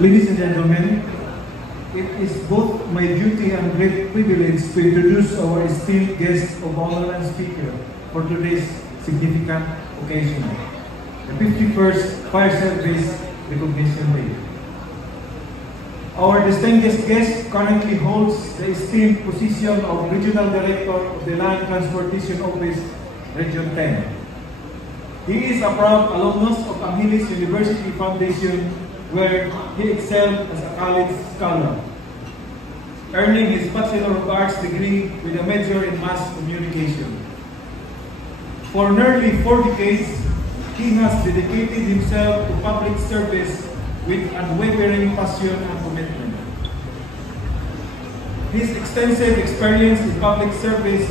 Ladies and gentlemen, it is both my duty and great privilege to introduce our esteemed guest of honor and speaker for today's significant occasion, the 51st Fire Service Recognition Day. Our distinguished guest currently holds the esteemed position of Regional Director of the Land Transportation Office, Region 10. He is a proud alumnus of Angeles University Foundation, where he excelled as a college scholar, earning his Bachelor of Arts degree with a major in mass communication. For nearly 4 decades, he has dedicated himself to public service with unwavering passion and commitment. His extensive experience in public service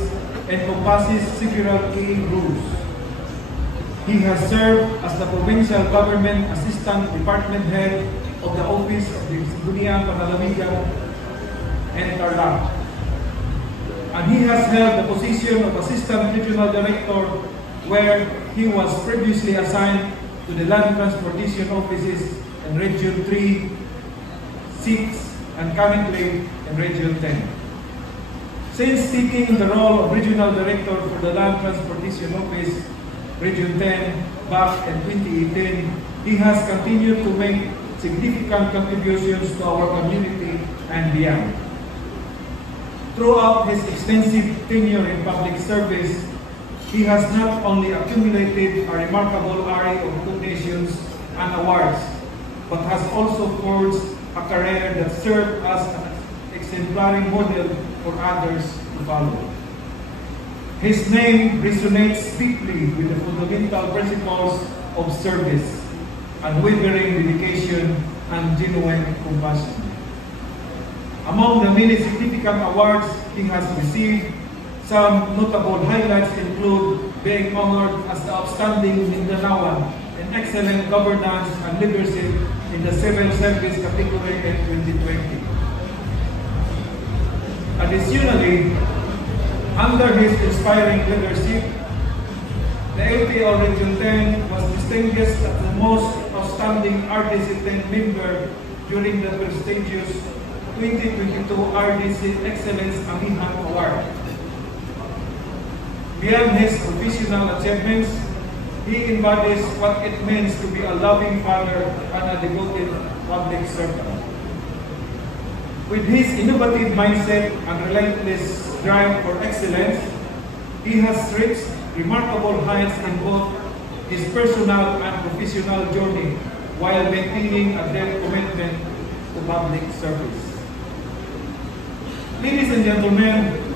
encompasses several key roles. He has served as the Provincial Government Assistant Department Head of the Office of the Sangguniang Panlalawigan and Tarlac. And he has held the position of Assistant Regional Director, where he was previously assigned to the Land Transportation Offices in Region 3, 6, and currently in Region 10. Since taking the role of Regional Director for the Land Transportation Office, Region 10, back in 2018, he has continued to make significant contributions to our community and beyond. Throughout his extensive tenure in public service, he has not only accumulated a remarkable array of recognitions and awards, but has also forged a career that served as an exemplary model for others to follow. His name resonates deeply with the fundamental principles of service, unwavering dedication, and genuine compassion. Among the many significant awards he has received, some notable highlights include being honored as the Outstanding Mindanaoan in Excellent Governance and Leadership in the Civil Service category in 2020. Additionally, under his inspiring leadership, the LTO Region 10 was distinguished as the most outstanding RDC 10 member during the prestigious 2022 RDC Excellence Amihan Award. Beyond his professional achievements, he embodies what it means to be a loving father and a devoted public servant. With his innovative mindset and relentless drive for excellence, he has reached remarkable heights in both his personal and professional journey while maintaining a deep commitment to public service. Ladies and gentlemen,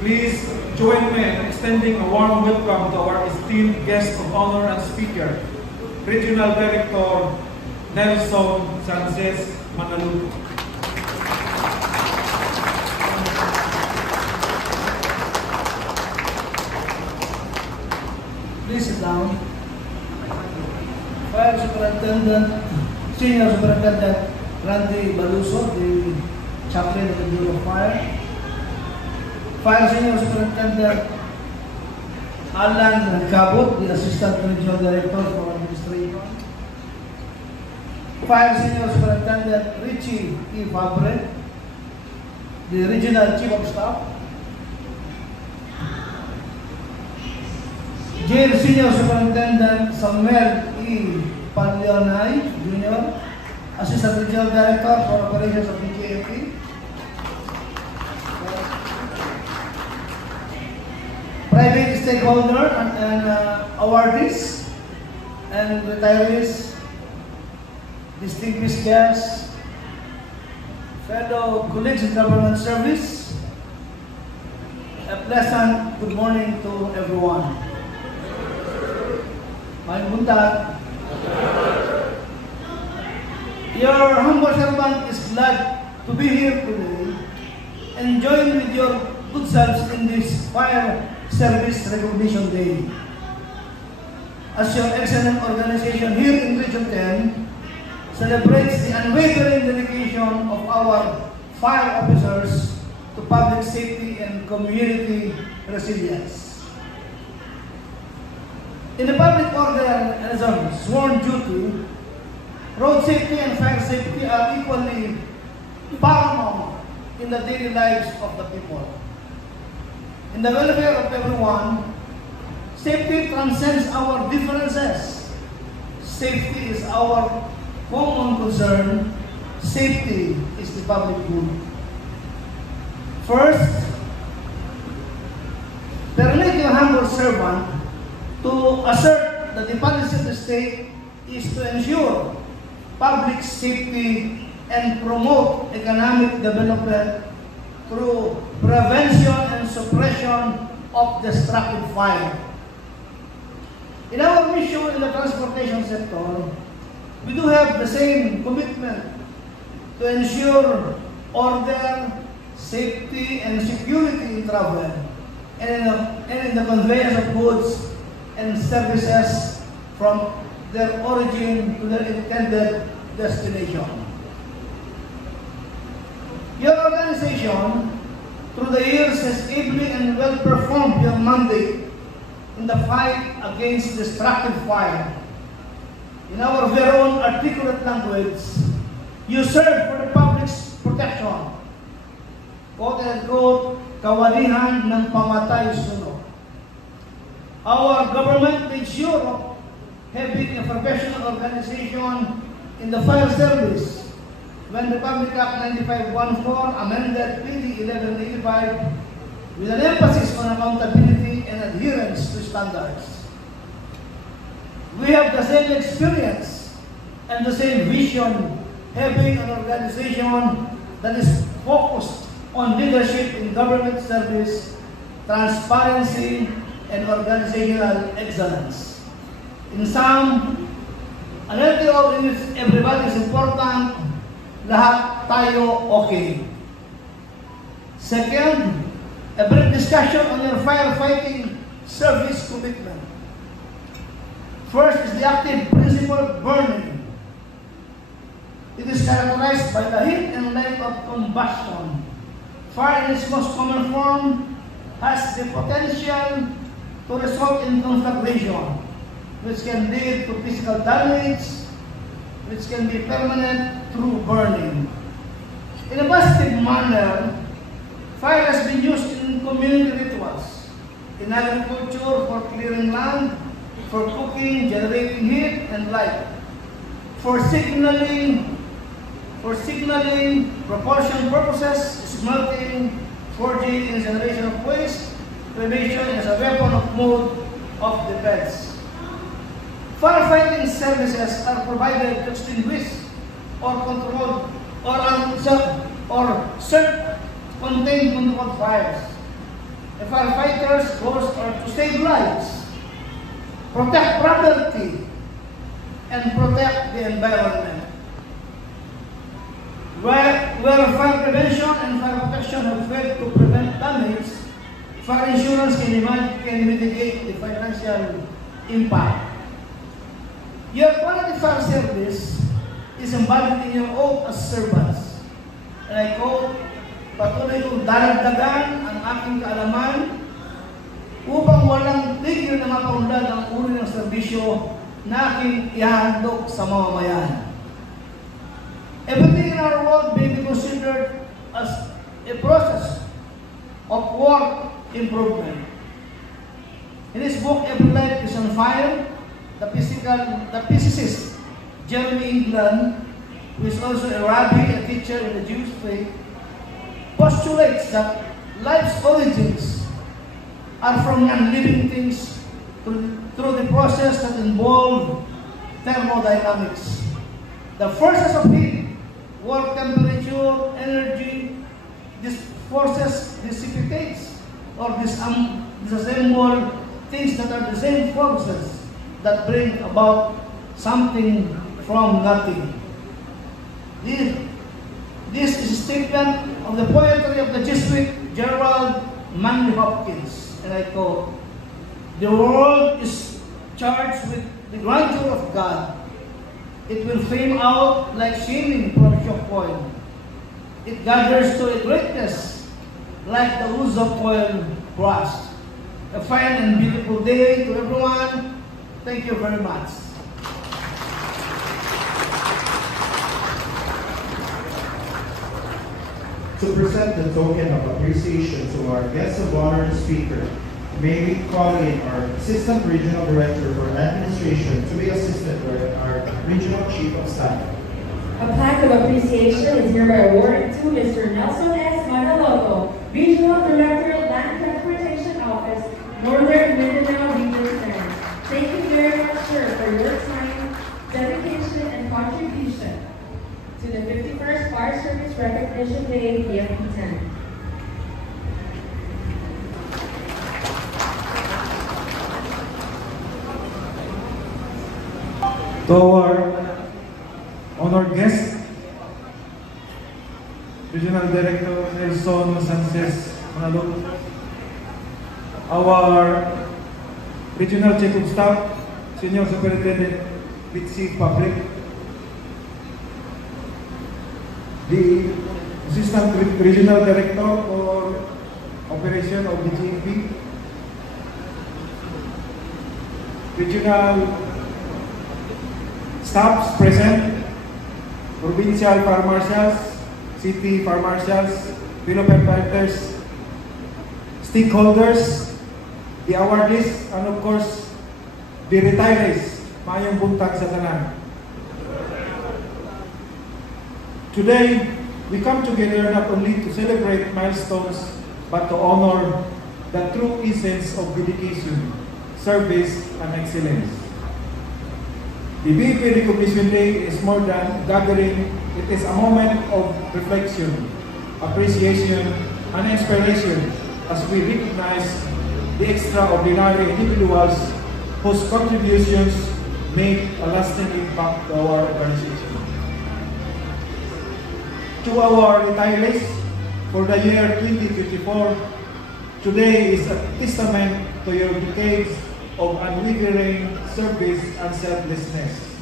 please join me in extending a warm welcome to our esteemed guest of honor and speaker, Regional Director Nelson Sanchez Manaluto. Please sit down. Fire Superintendent, Senior Superintendent Randy Baluso, the Chaplain of the Bureau of Fire. Fire Senior Superintendent Alan Cabot, the Assistant Regional Director for Administration. Fire Senior Superintendent Richie E. Fabre, the Regional Chief of Staff. Jail Senior Superintendent Samuel E. Panleonay, Jr., Assistant Regional Director for Operations of DJFE. Private stakeholder and awardees and retirees, distinguished guests, fellow colleagues in government service, a pleasant good morning to everyone. Maayong buntag. Your humble servant is glad to be here today and join with your good selves in this Fire Service Recognition Day. As your excellent organization here in Region 10 celebrates the unwavering dedication of our fire officers to public safety and community resilience. In the public order and sworn duty, road safety and fire safety are equally paramount in the daily lives of the people. In the welfare of everyone, safety transcends our differences. Safety is our common concern. Safety is the public good. First, permit your humble servant to assert that the policy of the state is to ensure public safety and promote economic development through prevention and suppression of destructive fire. In our mission in the transportation sector, we do have the same commitment to ensure order, safety, and security in travel and in the conveyance of goods and services from their origin to their intended destination. Your organization, through the years, has ably and well performed your mandate in the fight against destructive fire. In our very own articulate language, you serve for the public's protection. Quote and quote, kawalihan ng pamatay sunog. Our government made sure of having a professional organization in the fire service when Republic Act 9514 amended PD 1185 with an emphasis on accountability and adherence to standards. We have the same experience and the same vision, having an organization that is focused on leadership in government service, transparency, and organizational excellence. In sum, an LTO means everybody is important, lahat tayo okay. Second, a brief discussion on your firefighting service commitment. First is the active principle of burning. It is characterized by the heat and light of combustion. Fire in its most common form has the potential to result in conflagration, which can lead to physical damage, which can be permanent through burning. In a positive manner, fire has been used in community rituals, in agriculture for clearing land, for cooking, generating heat and light, for signaling, propulsion purposes, smelting, forging, incineration of waste, cremation as a weapon of mode of defense. Firefighting services are provided to extinguish or control or contain controlled fires. The firefighters' goals are to save lives, protect property, and protect the environment. Where fire prevention and fire protection have failed to prevent damage, fire insurance can mitigate the financial impact. Your quality fire service is embodied in your oath as servants. And I quote, patuloy kong daragdagan ang aking kaalaman upang walang tigil na mapaunlad ang uri ng serbisyo na aking ihahandog sa mamamayan. Everything in our world may be considered as a process of work improvement. In his book, Every Life is on Fire, the physicist Jeremy England, who is also a rabbi, a teacher in the Jewish faith, postulates that life's origins are from non-living things through the process that involve thermodynamics. The forces of heat, work temperature, energy, these forces dissipates or disassemble things that are the same forces that bring about something from nothing. This is a statement of the poetry of the Jesuit Gerald Manley Hopkins, and I quote, "The world is charged with the grandeur of God. It will flame out like shimmering from shock oil. It gathers to a greatness like the ooze of oil brush." A fine and beautiful day to everyone. Thank you very much. To present the token of appreciation to our guest of honor and speaker, may we call in our Assistant Regional Director for Administration to be assisted by our Regional Chief of Staff. A plaque of appreciation is hereby awarded to Mr. Nelson S. Manaloto, Regional Director, Land Transportation Office, Northern Mindanao Region 10. Thank you very much, sir, for your time, dedication, and contribution to the 51st Fire Service Recognition Day, PFP 10. To our honored guest, Regional Director Nelson Sanchez Manaloto, our Regional Chief of Staff, Senior Superintendent, Bitsi Public, the Assistant Regional Director for Operation of the GMP, Regional Staffs present, Provincial Fire Marshals, City Fire Marshals, fellow firefighters, stakeholders, the awardees, and of course, the retirees. Mayong buntag sa tanan. Today, we come together not only to celebrate milestones, but to honor the true essence of dedication, service, and excellence. The BFP Recognition Day is more than gathering. It is a moment of reflection, appreciation, and inspiration as we recognize the extraordinary individuals whose contributions made a lasting impact to our organization. To our retirees for the year 2024, today is a testament to your decades of unwavering service and selflessness.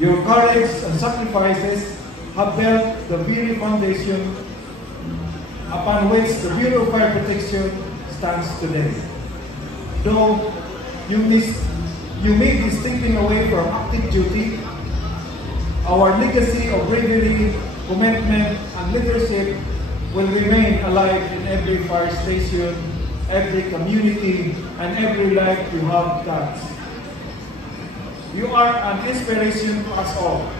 Your courage and sacrifices have built the very foundation upon which the Bureau of Fire Protection stands today. Though you may be stepping away from active duty, our legacy of bravery, commitment, and leadership will remain alive in every fire station, every community, and every life you have touched. You are an inspiration to us all,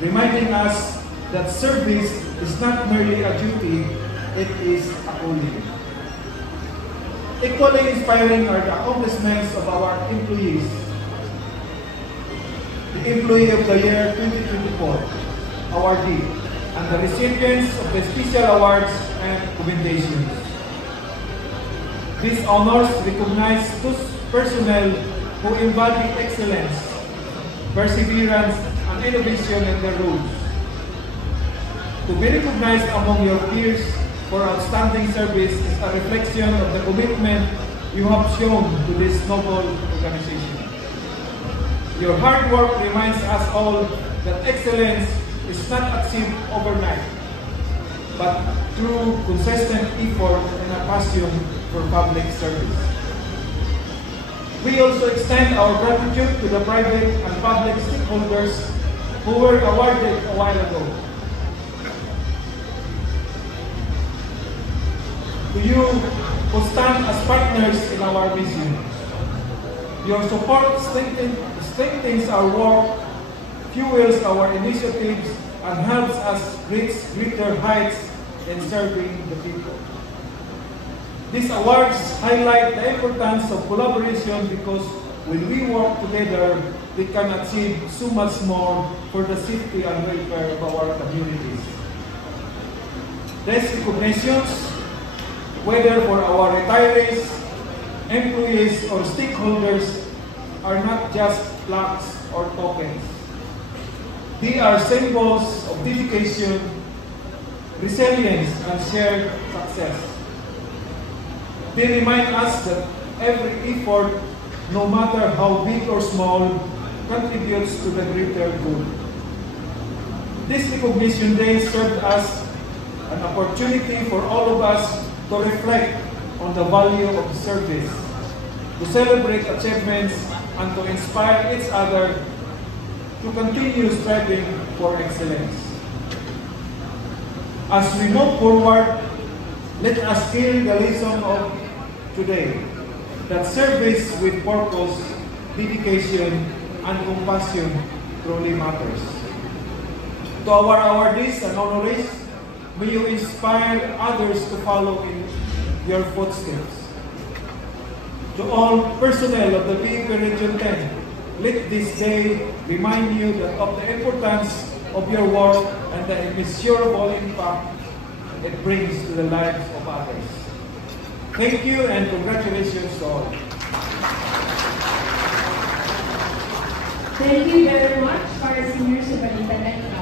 reminding us that service is not merely a duty, it is a calling. Equally inspiring are the accomplishments of our employees. The Employee of the Year 2024 awardee, and the recipients of the special awards and commendations. These honors recognize those personnel who embody excellence, perseverance, and innovation in their roles. To be recognized among your peers for outstanding service is a reflection of the commitment you have shown to this noble organization. Your hard work reminds us all that excellence is not achieved overnight, but through consistent effort and a passion for public service. We also extend our gratitude to the private and public stakeholders who were awarded a while ago. To you who stand as partners in our mission. Your support strengthens our work, fuels our initiatives, and helps us reach greater heights in serving the people. These awards highlight the importance of collaboration because when we work together, we can achieve so much more for the safety and welfare of our communities. These recognitions, whether for our retirees, employees, or stakeholders, are not just plaques or tokens. They are symbols of dedication, resilience, and shared success. They remind us that every effort, no matter how big or small, contributes to the greater good. This recognition day served as an opportunity for all of us to reflect on the value of service, to celebrate achievements, and to inspire each other to continue striving for excellence. As we move forward, let us carry the lesson of today, that service with purpose, dedication, and compassion truly matters. To our awardees and honorees, may you inspire others to follow in your footsteps. To all personnel of the PEP Region 10, let this day remind you of the importance of your work and the immeasurable impact it brings to the lives of others. Thank you and congratulations to all. Thank you very much, para Senior Superintendent